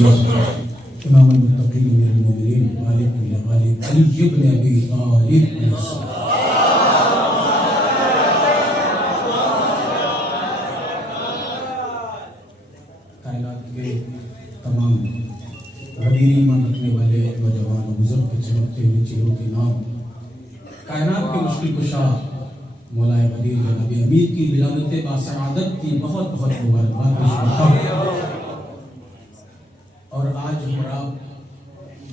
امام المتقین امیر المؤمنین غالب کل غالب علی ابن ابی طالب علیہ السلام۔ کائنات کے تمام غدیر ایمان رکھنے والے نوجوان و بزرگ کے چمکتے ہوئے چہروں کے نام، کائنات کے مشکل کشا مولا غدیر جناب امیر کی ولادت باسعادت کی بہت بہت مبارکباد پیش کرتا ہوں۔ اور آج ہمارا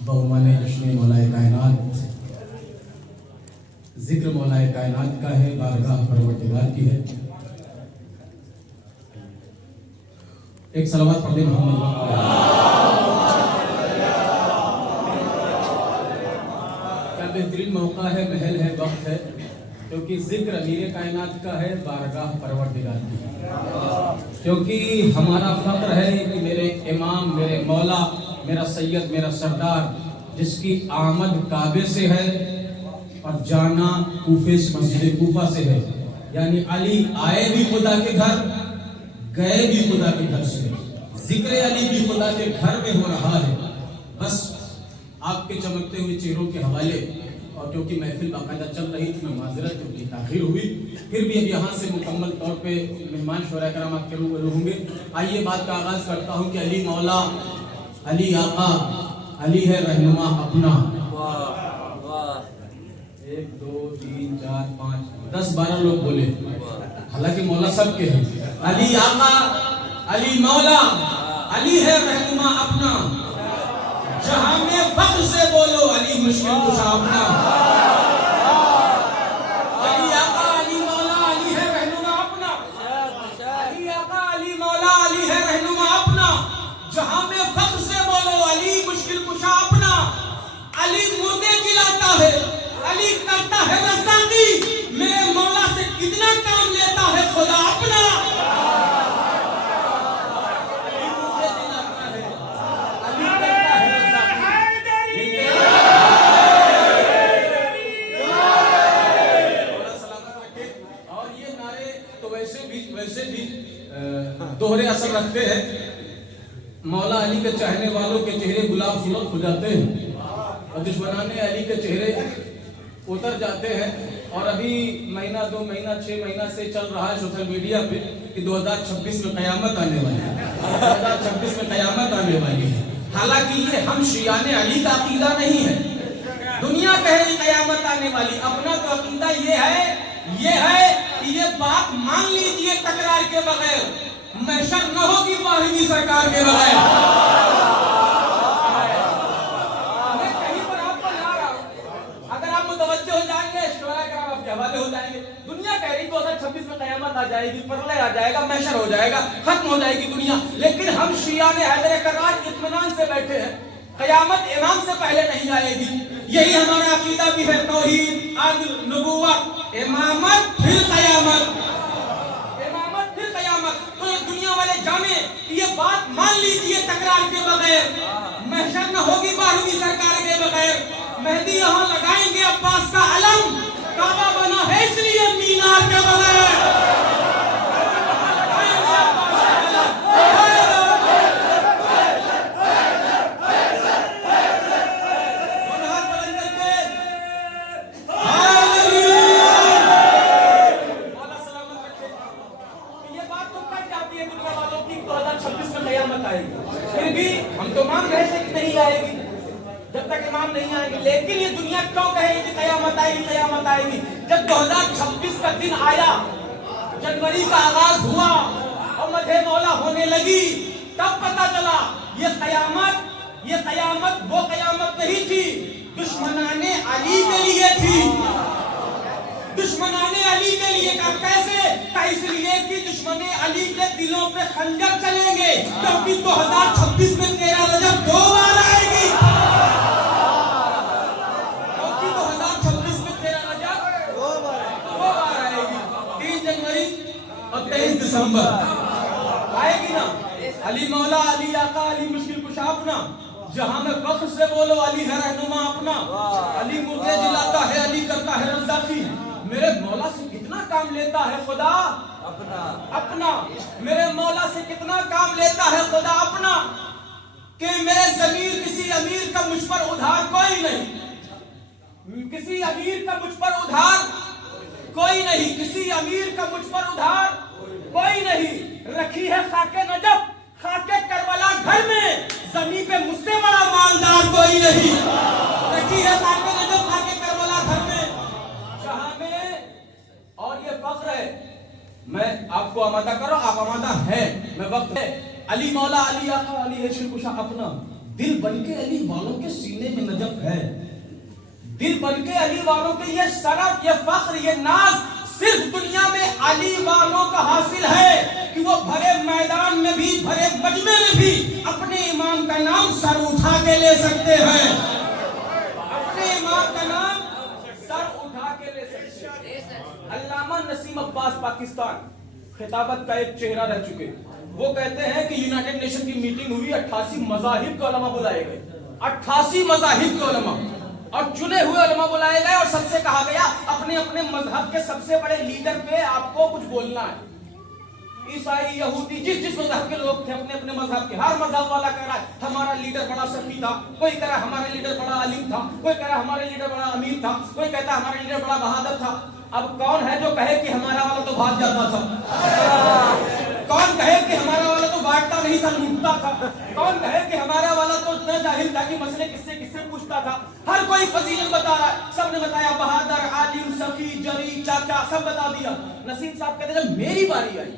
بعنوان جشن مولا کائنات، ذکر مولا کائنات کا ہے، بارگاہ پروردگار کی ہے۔ ایک صلوات پڑھ دیں محمد۔ کیا بہترین موقع ہے، محل ہے، وقت ہے، کیونکہ ذکر امیر کائنات کا ہے، بارگاہ پروردگار کی ہے۔ کیونکہ ہمارا فخر ہے کہ میرے امام، میرے مولا، میرا سید، میرا سردار، جس کی آمد کعبے سے ہے اور جانا کوفے سے، مسجد کوفہ سے ہے، یعنی علی آئے بھی خدا کے گھر، گئے بھی خدا کے گھر سے، ذکر علی بھی خدا کے گھر میں ہو رہا ہے۔ بس آپ کے چمکتے ہوئے چہروں کے حوالے، اور کیونکہ محفل باقاعدہ چل رہی تھی، میں معذرت کیونکہ تاخیر ہوئی، پھر بھی اب یہاں سے مکمل طور پہ مہمان شعراء کرام آپ کے روبرو ہوں گے۔ آئیے بات کا آغاز کرتا ہوں کہ علی مولا، علی آقا، علی ہے رہنما اپنا۔ 1 2 3 4 5 10 12 لوگ بولے، حالانکہ مولا سب کے ہیں۔ علی آقا، علی مولا، علی ہے رہنما اپنا، جہاں میں فخر سے بولو علی مشکل کشا اپنا۔ علی آقا، علی مولا، علی ہے رہنما اپنا، علی آقا، علی مولا، علی ہے رہنما اپنا، جہاں میں فخر سے بولو علی مشکل کشا اپنا۔ علی مردے جلاتا ہے، علی کرتا ہے رزاقی، میرے مولا سے کتنا کام لیتا ہے خدا اپنا۔ ویسے بھی دوہرے اثر رکھتے ہیں، مولا علی کے چاہنے والوں کے چہرے گلاب صورت ہو جاتے ہیں اور دشمنان علی کے چہرے اتر جاتے ہیں۔ اور ابھی مہینہ 2 مہینہ 6 مہینہ سے چل رہا ہے سوشل میڈیا پہ کہ 2026 میں قیامت آنے والی ہے، 2026 میں قیامت آنے والی ہے۔ حالانکہ یہ ہم شیعان علی کا عقیدہ نہیں ہے، دنیا کہہ رہی قیامت آنے والی، اپنا تو عقیدہ یہ ہے کہ یہ بات مان لیجئے تکرار کے بغیر، محشر نہ ہوگی باہمی سرکار کے بغیر۔ میں کہیں پر آپ کو لا رہا ہوں، اگر آپ متوجہ ہو جائیں گے شعراء کرام آپ کے حوالے ہو جائیں گے۔ دنیا کہہ رہی 2026 میں قیامت آ جائے گی، پرلے آ جائے گا، محشر ہو جائے گا، ختم ہو جائے گی دنیا، لیکن ہم شیعان حیدر کرار اطمینان سے بیٹھے ہیں، قیامت امام سے پہلے نہیں آئے گی۔ یہی ہمارا عقیدہ بھی ہے، توحید، عدل، نبوت، امامت پھر قیامت، امامت پھر قیامت۔ تو یہ دنیا والے جانے کہ یہ بات مان لیجئے تکرار کے بغیر، محشر نہ ہوگی باہمی سرکار کے بغیر۔ مہدی یہاں لگائیں گے عباس کا علم، کعبہ بنا ہے اس لیے مینار کے بغیر۔ پھر بھی ہم تو مان رہے تھے کہ نہیں آئے گی، جب تک امام نہیں آئے گی، لیکن یہ دنیا کیوں کہے گی کہ قیامت آئے گی، قیامت آئے گی؟ جب 2026 کا دن آیا، جنوری کا آغاز ہوا اور مدح مولا ہونے لگی، تب پتہ چلا یہ قیامت وہ قیامت نہیں تھی، دشمنان علی کے لیے تھی، دشمنان علی کے لیے۔ کیسے؟ اس لیے کہ دشمن علی کے دلوں پہ خنجر چلیں گے، کیونکہ 2026 میں 13 رجب 2 بار آئے گی، کیونکہ 2026 میں 13 رجب 2 بار آئے گی، 3 جنوری اور 23 دسمبر آئے گی نا۔ علی مولا، علی آقا، علی مشکل کشا اپنا، جہاں میں فخر سے بولو علی ہے رہنما اپنا، علی مردے جلاتا ہے، علی کرتا ہے رزاقی، میرے مولا سے کتنا کام لیتا ہے خدا اپنا، میرے مولا سے کتنا کام لیتا ہے خدا اپنا، کہ امیر کا مجھ پر ادھار کوئی نہیں، کسی امیر کا مجھ پر ادھار کوئی نہیں، کسی امیر کا مجھ پر ادھار کوئی نہیں، رکھی ہے خاک نجف خاک کربلا گھر میں، زمین پہ مجھ سے بڑا مالدار کوئی نہیں، رکھی ہے خاک نجف خاک کربلا گھر میں جہاں میں، اور یہ فخر ہے، میں آپ کو آمادہ کرو، آپ آمادہ ہیں، میں وقت ہے، علی مولا علی آقا علی عشق کشا اپنا، دل بن کے علی والوں کے سینے میں نجف ہے، دل بن کے علی والوں کے یہ شرف، یہ فخر، یہ ناز صرف دنیا میں علی والوں کا حاصل ہے کہ وہ بھرے میدان میں بھی، بھرے مجمع میں بھی اپنے امام کا نام سر اٹھا کے لے سکتے ہیں، اپنے امام کا نام سر اٹھا کے لے سکتے ہیں۔ علامہ نسیم عباس پاکستان خطابت کا ایک چہرہ رہ چکے، وہ کہتے ہیں کہ یونائٹڈ نیشن کی میٹنگ ہوئی، 88 مذاہب کے علماء بلائے گئے، 88 مذاہب کے علماء اور چنے ہوئے علماء بلائے گئے، اور سب سے کہا گیا اپنے اپنے مذہب کے سب سے بڑے لیڈر پہ آپ کو کچھ بولنا ہے۔ عیسائی، یہودی، جس مذہب کے لوگ تھے اپنے اپنے مذہب کے، ہر مذہب والا کہہ رہا ہے ہمارا لیڈر بڑا سخی تھا، کوئی کہہ رہا ہمارا لیڈر بڑا عالم تھا، کوئی کہہ رہا ہمارا لیڈر بڑا امیر تھا، کوئی کہتا ہمارا لیڈر بڑا بہادر تھا۔ اب کون ہے جو کہے کہ ہمارا والا تو بھاگ جاتا تھا؟ کون کہے کہ ہمارا والا تو بانٹتا نہیں تھا، لوٹتا تھا؟ کون کہے کہ ہمارا والا تو اتنا جاہل تھا کہ مسئلے کس سے پوچھتا تھا؟ ہر کوئی فضیلت بتا رہا ہے، سب نے بتایا، بہادر، عالم، سخی، جری، چاچا، سب بتا دیا۔ نسیم صاحب کہتے ہیں جب میری باری آئی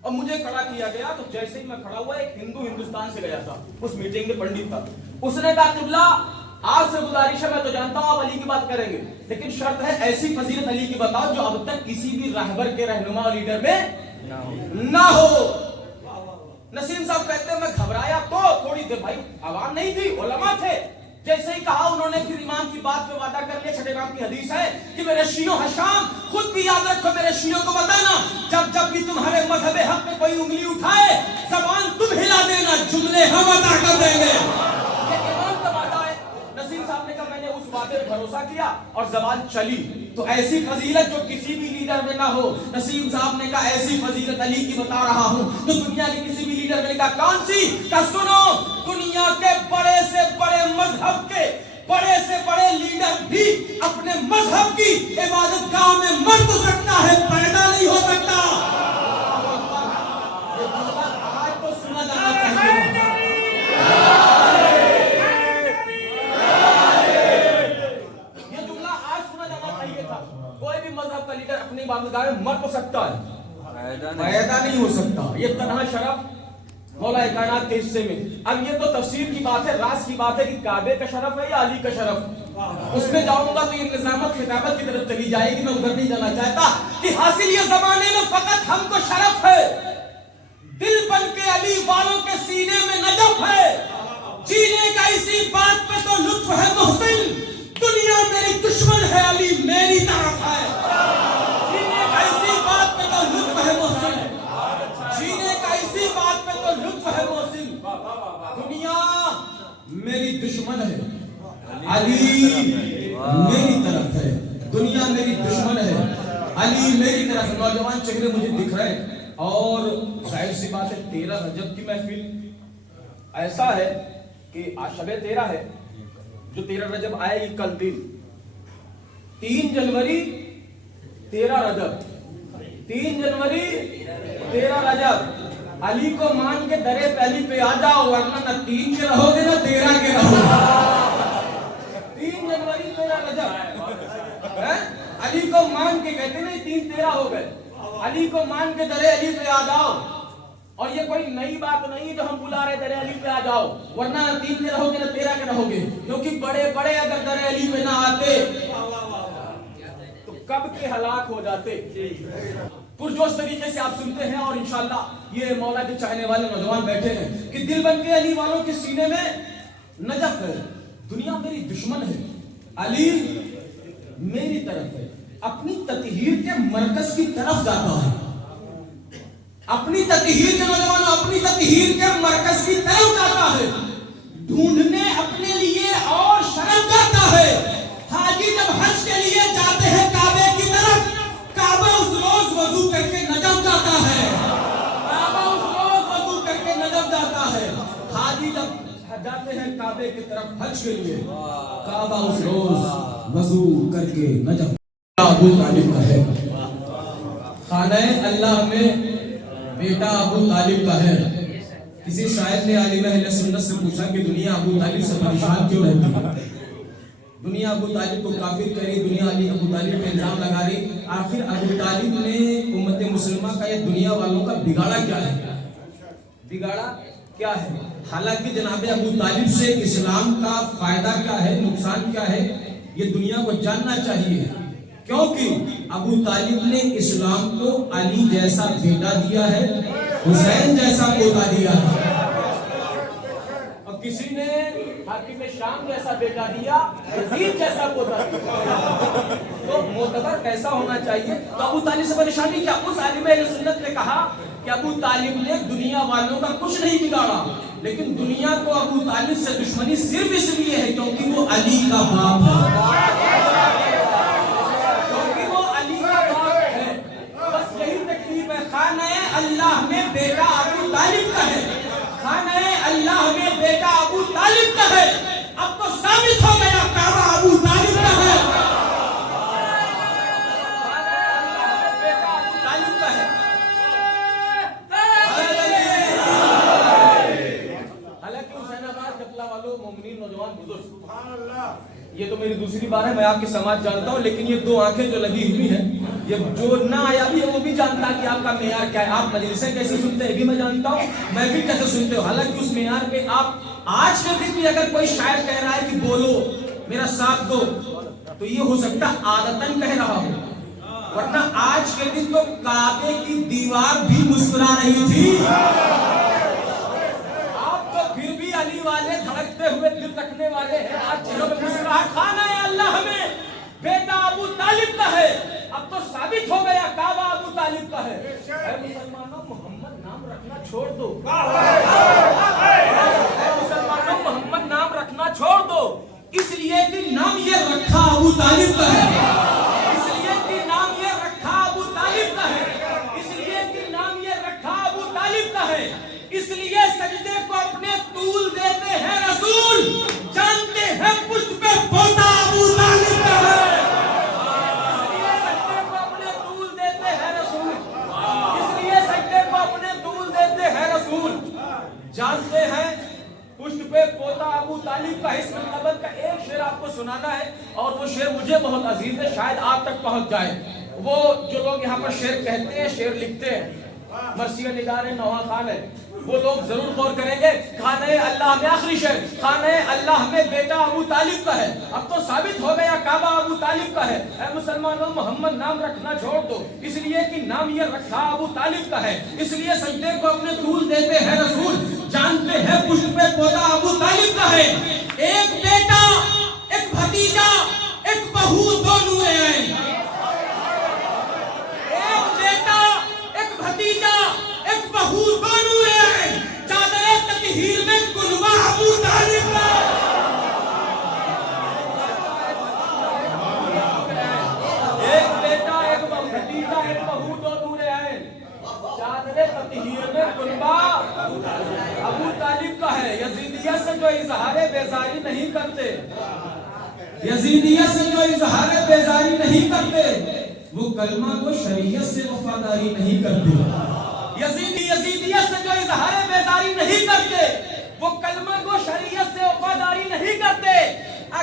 اور مجھے کھڑا کیا گیا تو جیسے ہی میں کھڑا ہوا، ایک ہندو ہندوستان سے گیا تھا، اس میٹنگ میں پنڈت تھا، اس نے کہا قبلہ آج سے گزارش ہے، میں تو جانتا ہوں آپ علی کی بات کریں گے لیکن شرط ہے ایسی فضیلت علی کی بتاؤ جو اب تک کسی بھی راہبر کے رہنما اور لیڈر میں نہ ہو۔ نسیم صاحب کہتے ہیں میں گھبرایا تو تھوڑی دیر، بھائی عوام نہیں تھی، علماء تھے، جیسے ہی کہا انہوں نے پھر امام کی بات پہ وعدہ کر لیا۔ چھٹے امام کی حدیث ہے کہ میرے شیعوں حشام، خود بھی یاد رکھو، میرے شیعوں کو بتانا جب بھی تمہارے مذہب حق پہ کوئی انگلی اٹھائے زبان تم ہلا دینا، جملے ہم ادا کر دیں گے۔ یہ امام کا وعدہ ہے۔ نسیم صاحب نے کہا میں نے اس وعدے پر بھروسہ کیا اور زبان چلی۔ تو ایسی فضیلت جو کسی بھی لیڈر میں نہ ہو، نسیم صاحب نے کہا ایسی فضیلت علی کی بتا رہا ہوں تو دنیا کے کسی بھی لیڈر میں، کہا کون سی؟ کہا سنو، دنیا کے بڑے سے بڑے مذہب کے بڑے سے بڑے لیڈر بھی اپنے مذہب کی عبادت گاہ میں مر تو سکتا ہے، پیدا نہیں ہو سکتا۔ آج تو سنا جانا چاہیے، کوئی بھی مذہب کا لیڈر اپنی عبادت گاہ میں مر تو سکتا ہے، پیدا نہیں ہو سکتا۔ یہ تنہا شرف مولا کائنات کے حصے میں۔ اب یہ تو تفسیر کی بات ہے، راز کی بات ہے کہ کعبے کا شرف ہے یا علی کا شرف، اس میں جاؤں گا تو یہ نظامت خطابت کی طرف چلی جائے گی، میں ادھر نہیں جانا چاہتا۔ کہ حاصل یہ زمانے میں فقط ہم کو شرف ہے، دل بن کے علی والوں کے سینے میں نجف ہے، جینے کا اسی بات پہ تو لطف ہے محسن، دنیا میری دشمن ہے، علی میری طرف ہے، جینے کا اسی بات پہ تو لطف ہے محسن، جینے کا اسی بات پہ تو لطف ہے محسن، دنیا میری دشمن ہے، علی میری طرف ہے، دنیا میری دشمن ہے، علی میری طرف ہے۔ نوجوان چہرے مجھے دکھ رہے ہیں اور ظاہر سی بات ہے 13 رجب کی محفل ایسا ہے کہ آج شب 13 ہے، جو 13 رجب آئے گی کل دن 3 جنوری 13 رجب، 3 جنوری 13 رجب، علی کو مان کے درے پہلی پہ آ جاؤ ورنہ نہ 3 کے رہو گے نہ 13 کے رہو گے۔ 3 جنوری 13 رجب، علی کو مان کے کہتے نہیں 3 13 ہو گئے، علی کو مان کے درے علی پہ آ جاؤ، اور یہ کوئی نئی بات نہیں جو ہم بلا رہے درے علی پہ آ جاؤ ورنہ 3 کے رہو گے نہ 13 کے رہو گے، کیونکہ بڑے بڑے اگر درے علی پہ نہ آتے تو کب کے ہلاک ہو جاتے۔ پرجوش طریقے سے آپ سنتے ہیں اور انشاءاللہ یہ مولا کے چاہنے والے نوجوان بیٹھے ہیں کہ دل بن کے علی والوں کے سینے میں نجف ہے، دنیا میری دشمن ہے، علی میری طرف ہے، اپنی تطہیر کے مرکز کی طرف جاتا ہے، اپنی تطہیر کے نوجوان اپنی تطہیر کے مرکز کی طرف جاتا ہے، ڈھونڈنے اپنے لیے اور شرف جاتا ہے۔ حاجی جب حج کے لیے جاتے ہیں کعبے کی طرف، کعبہ اس روز وضو کر کے نجف جاتا ہے، کعبہ اس روز وضو کر کے نجف جاتا ہے۔ حاجی جب جاتے ہیں کعبے کی طرف حج کے لیے. کعبہ اس روز وضو کر کے نہ جب ابو طالب کا ہے. خانہ اللہ میں بیٹا ابو طالب کا ہے. کسی شاعر نے عالم اہل سنت سے پوچھا کہ دنیا ابو طالب سے پریشان کیوں رہتی ہے؟ دنیا ابو طالب کو کافر کہہ رہی, دنیا علی ابو طالب پہ الزام لگا رہی. آخر ابو طالب نے امت مسلمہ کا یا دنیا والوں کا بگاڑا کیا ہے؟ بگاڑا کیا ہے؟ حالانکہ جناب ابو طالب سے اسلام کا فائدہ کیا ہے, نقصان کیا ہے, یہ دنیا کو جاننا چاہیے. کیونکہ ابو طالب نے اسلام کو علی جیسا بیٹا دیا ہے, حسین جیسا پوتا دیا ہے, اور کسی نے حاکم شام جیسا بیٹا دیا, یزید جیسا پوتا دیا. تو معتبر کیسا ہونا چاہیے؟ تو ابو طالب سے پریشانی کیا؟ اس عالم اہل سنت نے کہا کہ ابو طالب نے دنیا والوں کا کچھ نہیں بگاڑا, لیکن دنیا کو ابو طالب سے دشمنی صرف اس لیے ہے کیونکہ وہ علی کا باپ ہے. کیونکہ وہ علی کا باپ ہے, بس یہی تکلیف ہے. خانہ اللہ میں بیٹا ابو طالب کا ہے, خانہ اللہ میں بیٹا ابو طالب کا ہے. اب تو ثابت ہو گیا کعبہ ابو طالب کا ہے. خانہ اللہ میں بیٹا ابو طالب کا ہے. حالانکہ حسین آباد کتلا والوں مومنین نوجوان بزرگ, یہ تو میری دوسری بار ہے, میں آپ کی سماعت جانتا ہوں, لیکن یہ دو آنکھیں جو لگی ہوئی ہیں, یہ جو نہ آیا بھی ہے وہ بھی جانتا کہ آپ کا معیار کیا ہے. آپ مجلسیں کیسے سنتے ہیں بھی میں جانتا ہوں, میں بھی کیسے سنتے ہوں. حالانکہ اس معیار پہ آپ آج کے دن بھی اگر کوئی شاعر کہہ رہا ہے کہ بولو میرا ساتھ دو, تو یہ ہو سکتا عادتاً کہہ رہا ہو, ورنہ آج کے دن تو کعبے کی دیوار بھی مسکرا رہی تھی. آپ تو پھر بھی علی والے دھڑکتے ہوئے دل رکھنے والے ہیں, آج چہروں پہ مسکراہٹ. خانہ اللہ میں بیٹا ابو طالب کا ہے. اب تو ثابت ہو گیا کعبہ ابو طالب کا ہے. اے مسلمانوں, محمد نام رکھنا چھوڑ دو. اے مسلمانوں, محمد نام رکھنا چھوڑ دو, اس لیے کہ نام یہ رکھا ابو طالب کا ہے. اس لیے کہ نام یہ رکھا ابو طالب کا ہے. اس لیے کہ نام یہ رکھا ابو طالب کا ہے. اس لیے سجدے کو اپنے طول دیتے ہیں رسول, جانتے ہیں پشت پہ پوتا ابو طالب کا ہے. اس لیے سجدے کو اپنے طول دیتے ہیں رسول, اس لیے سجدے کو اپنے طول دیتے ہیں رسول, جانتے ہیں پشت پہ پوتا ابو طالب کا. اس منقبت کا ایک شعر آپ کو سنانا ہے, اور وہ شعر مجھے بہت عزیز ہے, شاید آپ تک پہنچ جائے. وہ جو لوگ یہاں پر شعر کہتے ہیں, شعر لکھتے ہیں, مرثیہ نگار نوحہ خان ہے, وہ لوگ ضرور غور کریں گے. خانہ اللہ میں آخری شعر, خانہ اللہ میں بیٹا ابو طالب کا ہے. اب تو ثابت ہو گیا کعبہ ابو طالب کا ہے. اے مسلمانوں, محمد نام رکھنا چھوڑ دو, اس لیے کہ نام یہ رکھا ابو طالب کا ہے. اس لیے سجدے کو اپنے طول دیتے ہیں رسول, جانتے ہیں پشت پہ پوتا ابو طالب کا ہے. ایک بیٹا, ایک بھتیجا, ایک بہو, دو نور عین. ایک بیٹا, ایک بھتیجا, ایک بہو, دو نور عین. چادر تطہیر میں کلبہ ابو طالب کا. ایک بیٹا, ایک بھتیجا, ایک بہو, دو نور عین. چادر تطہیر میں کلبہ ابو طالب کا ہے. یزیدیت سے جو اظہار بیزاری نہیں کرتے, یزیدیت سے جو اظہار بیزاری نہیں کرتے, وہ کلمہ کو شریعت سے وفاداری نہیں کرتے. یزیدیت سے جو اظہار بیزاری نہیں کرتے, وہ کلمہ کو شریعت سے وفاداری نہیں کرتے.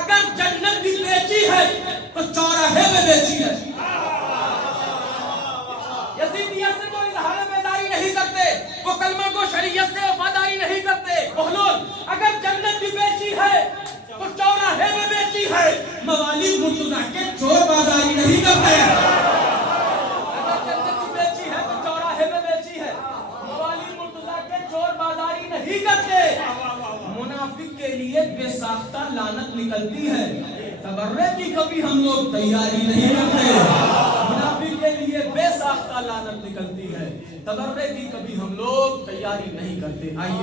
اگر جنت بھی بیچی ہے تو چوراہے میں بیچی ہے. یزیدیت سے جو اظہار بیزاری نہیں کرتے, وہ کلمہ کو شریعت سے وفاداری نہیں کرتے. بہلول, اگر جنت بھی بیچی ہے تو چوراہے میں بیچی ہے. موالد مرتضیٰ کے چور بازاری نہیں کرتے. اگر جنت بھی بیچی ہے تو چوراہے میں بیچی ہے. موالد مرتضیٰ کے چور بازاری نہیں کرتے. منافق کے لیے بے ساختہ لعنت نکلتی ہے, تبرے کی کبھی ہم لوگ تیاری نہیں کرتے. منافق کے لیے بے ساختہ لعنت نکلتی ہے, تبرے کی کبھی ہم لوگ تیاری نہیں کرتے. آئیے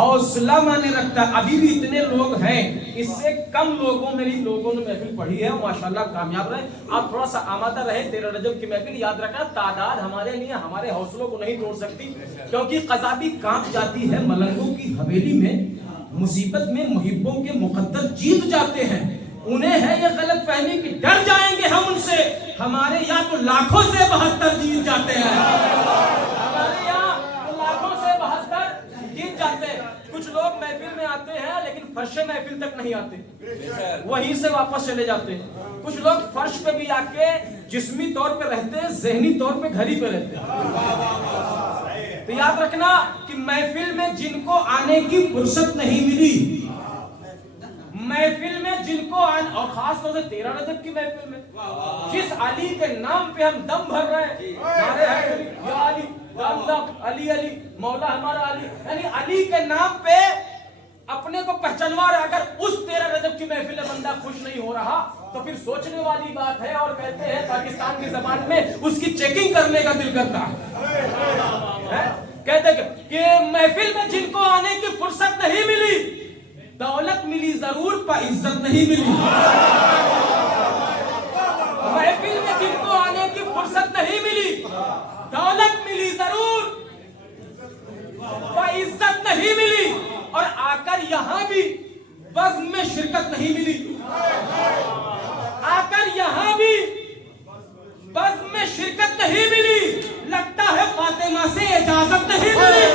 حوصلہ مانے رکھتا ہے. ابھی بھی اتنے لوگ ہیں, اس سے کم لوگوں میں لوگوں نے محفل پڑھی ہے, ماشاءاللہ کامیاب رہے. آپ تھوڑا سا آمادہ رہے 13 رجب کی محفل. یاد رکھنا تعداد ہمارے لیے ہمارے حوصلوں کو نہیں توڑ سکتی, کیونکہ قضا بھی کانپ جاتی ہے. ملنگوں کی حویلی میں مصیبت میں محبوں کے مقدر جیت جاتے ہیں. انہیں ہے یہ غلط فہمی کہ ڈر جائیں گے ہم ان سے, ہمارے یہاں تو لاکھوں سے 72 جیت جاتے ہیں. ہمارے یہاں تو لاکھوں سے 72 جیت جاتے ہیں. کچھ لوگ محفل میں آتے ہیں لیکن فرش محفل تک نہیں آتے, وہیں سے واپس چلے جاتے ہیں. کچھ لوگ فرش پہ بھی آ کے جسمی طور پہ رہتے ہیں, ذہنی طور پہ گھر ہی پہ رہتے ہیں. تو یاد رکھنا کہ محفل میں جن کو آنے کی فرصت نہیں ملی, محفل میں جن کو اور خاص طور سے 13 رجب کی محفل میں جس علی کے نام پہ ہم دم بھر رہے ہیں, نعرے حیدری یا علی دم دم علی علی مولا ہمارا علی, یعنی علی کے نام پہ اپنے کو پہچانوا رہا. اگر اس 13 رجب کی محفل میں بندہ خوش نہیں ہو رہا تو پھر سوچنے والی بات ہے. اور کہتے ہیں پاکستان کی زبان میں اس کی چیکنگ کرنے کا دل کرتا ہے. کہتے کہ محفل میں جن کو آنے کی فرصت نہیں ملی, دولت ملی ضرور پر عزت نہیں ملی. محفل میں جن کو آنے کی فرصت نہیں ملی, دولت ملی ضرور پر عزت نہیں ملی. اور آ کر یہاں بھی بزم میں شرکت نہیں ملی, آ کر یہاں بھی بزم میں شرکت نہیں ملی. لگتا ہے فاطمہ سے اجازت نہیں ملی.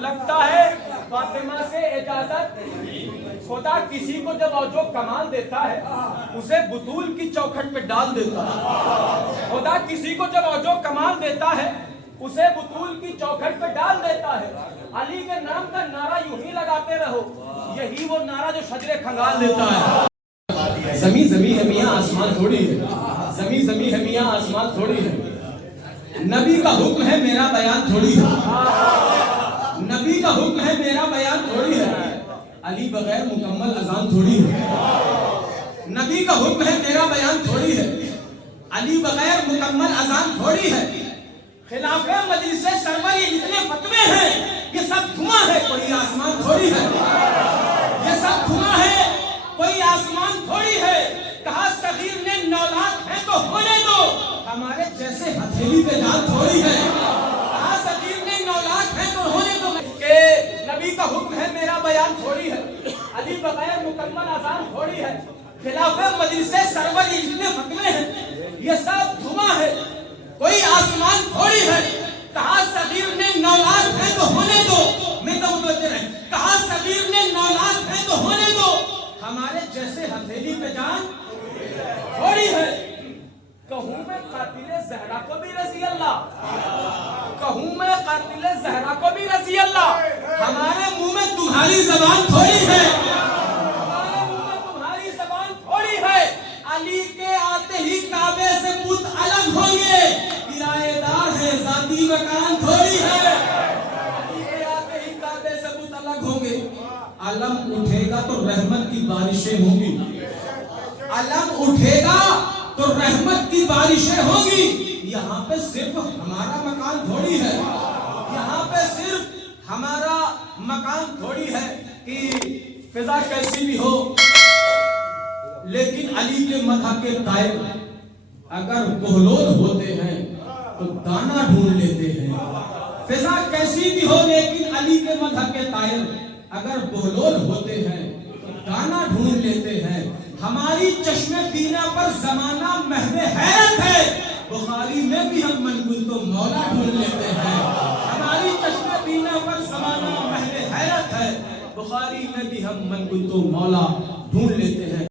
لگتا ہے فاطمہ سے اجازت. خدا کسی کو جب جو کمال دیتا ہے اسے بطول کی چوکھٹ پہ ڈال دیتا ہے. خدا کسی کو جب جو کمال دیتا ہے اسے بطول کی چوکھٹ پہ ڈال دیتا ہے. علی کے نام کا نعرہ یوں ہی لگاتے رہو, یہی وہ نعرہ جو شجرے کھنگال دیتا ہے. زمین زمین ہے میاں آسمان تھوڑی ہے, زمین زمین ہے میاں آسمان تھوڑی ہے. نبی کا حکم ہے میرا بیان تھوڑی ہے, نبی کا حکم ہے میرا بیان تھوڑی ہے. علی بغیر مکمل اذان تھوڑی ہے. نبی کا حکم ہے میرا بیان تھوڑی ہے, علی بغیر مکمل اذان تھوڑی ہے. خلاف مجلس سرور یہ جتنے فتوے ہیں یہ سب دھواں ہے, کوئی آسمان تھوڑی ہے. یہ سب دھواں ہے, کوئی آسمان تھوڑی ہے. کہا صغیر نے نولاد ہے تو ہونے دو, ہمارے جیسے ہتھیلی پہ جان تھوڑی ہے. کہا صغیر نے نولاد ہے تو ہونے دو, کہ نبی کا حکم ہے میرا بیان تھوڑی ہے, علی بغیر مکمل اذان تھوڑی ہے. خلاف مجلس سرور یہ جتنے فتوے ہیں یہ سب دھواں ہے, کوئی آسمان تھوڑی ہے. کہا صغیر نے نولاد ہے تو ہونے دو, میں تو متوجہ رہے. کہا صغیر نے نولاد ہے تو ہونے دو, ہمارے جیسے ہتھیلی پہ جان تھوڑی ہے. کہوں میں قاتل زہرا کو بھی رضی اللہ, کہوں میں قاتل زہرا کو بھی رضی اللہ, ہمارے منہ میں تمہاری زبان تھوڑی ہے, ہمارے منہ میں تمہاری زبان تھوڑی ہے. علی کے آتے ہی کعبے سے بت الگ ہوں گے, کرایہ دار ہے ذاتی مکان تھوڑی ہے. علی کے آتے ہی کعبے سے بت الگ ہوں گے. علم اٹھے گا تو رحمت کی بارشیں ہوں گی, علم اٹھے گا تو رحمت کی بارشیں ہوں گی. یہاں پہ صرف ہمارا مکان تھوڑی ہے, یہاں پہ صرف ہمارا مکان تھوڑی ہے کہ فضا کیسی بھی ہو لیکن علی کے مدح کے طائر اگر بہلول ہوتے ہیں تو دانا ڈھونڈ لیتے ہیں. فضا کیسی بھی ہو لیکن علی کے مدح کے طائر اگر بہلول ہوتے ہیں تو دانا ڈھونڈ لیتے ہیں. ہماری چشم بینا پر زمانہ محو حیرت ہے, بخاری میں بھی ہم منگل تو مولا ڈھونڈ لیتے ہیں. ہماری چشم بینا پر زمانہ محو حیرت ہے, بخاری میں بھی ہم منگل تو مولا ڈھونڈ لیتے ہیں.